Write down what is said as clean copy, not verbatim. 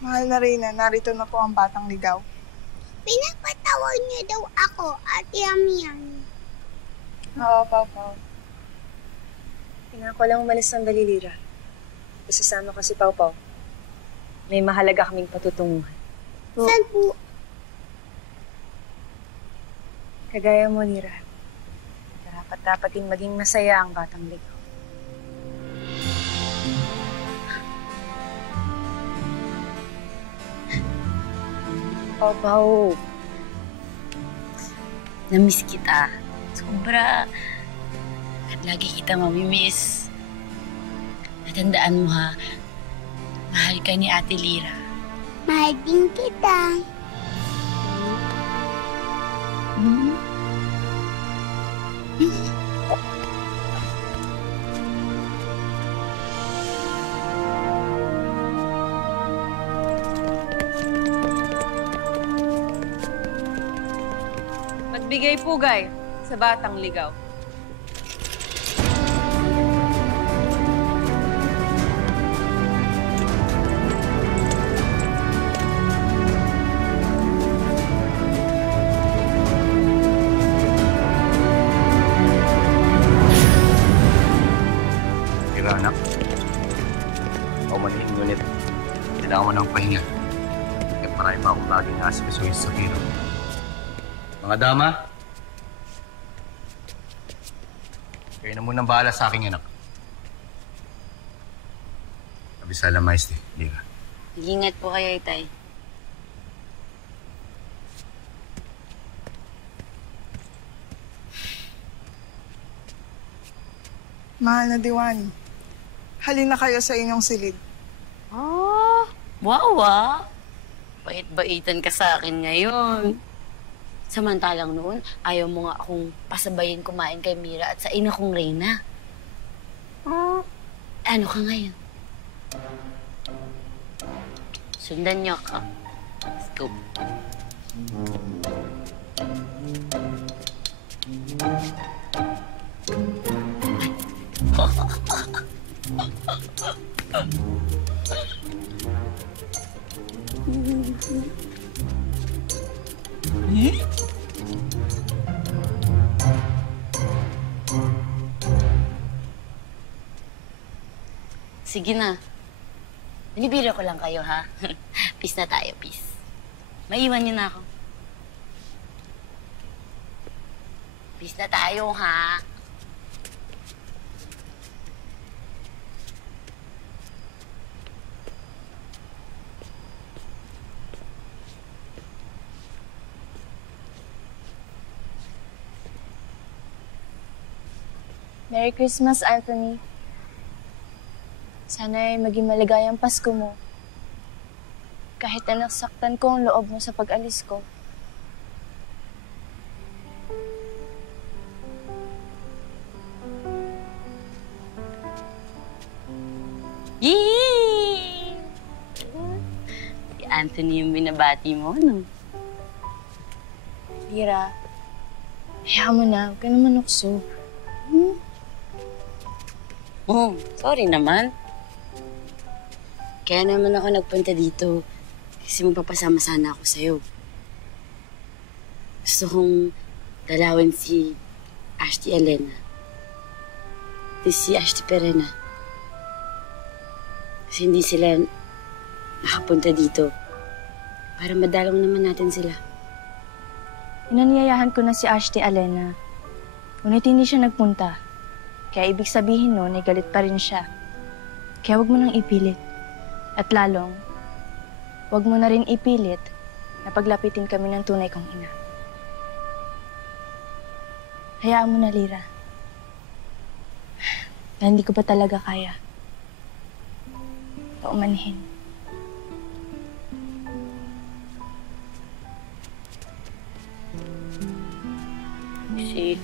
Mahal na Reyna, narito na po ang batang ligaw. Pinagpatawag niyo daw ako, Ate Amian. Oo, Pau-Pau. Tingnan ko lang umalis ng Dalilira. Isasama ko si Pau-Pau. May mahalaga kaming patutunguhan. Saan po? Kagaya mo, Lira. Dapat din maging masaya ang batang ligaw. Pau-Pau. Namiss kita. Sobra. At lagi kita mamimiss. Natandaan mo ha, mahal ka ni Ate Lira. Mahal din kita. Magbigay pugay sa batang ligaw. Tira, anak. Paumanhin, ngunit kailangan mo ng pahinga. At marami pa akong laging asikasuhin sa biro. Mga dama, kayo na munang bahala sa aking anak. Abisala Maestre, Lira. Mag-ingat po kayo, Itay. Mahal na Diwani, halina kayo sa inyong silid. Oh, wow ah. Bait-baitan ka sa akin ngayon. Samantalang noon, ayaw mo nga akong pasabayin kumain kay Mira at sa ina kong Reyna. Oh, ano ka ngayon? Sundan niyo ka. Let's go. Sige na. Binibiro ko lang kayo, ha? Peace na tayo, peace. Maiwan niyo na ako. Peace na tayo, ha? Merry Christmas, Anthony. Sana'y maging maligayang Pasko mo. Kahit na nasaktan ko ang loob mo sa pag-alis ko. Yee! Si Anthony yung binabati mo, no? Lira, hayaan mo na. Huwag ka naman ukso. Oh, sorry naman. Kaya naman ako nagpunta dito kasi magpapasama sana ako sa'yo. Gusto kong dalawin si Ashti Elena. Si Ashti Perena. Kasi hindi sila nakapunta dito. Para madalong naman natin sila. Inaniyayahan ko na si Ashti Elena. Ngunit hindi siya nagpunta. Kaya ibig sabihin nun ay galit pa rin siya. Kaya wag mo nang ipilit. At lalong, wag mo na rin ipilit na paglapitin kami ng tunay kong ina. Hayaan mo na, Lira. Dahil hindi ko pa talaga kaya. Paumanhin. Si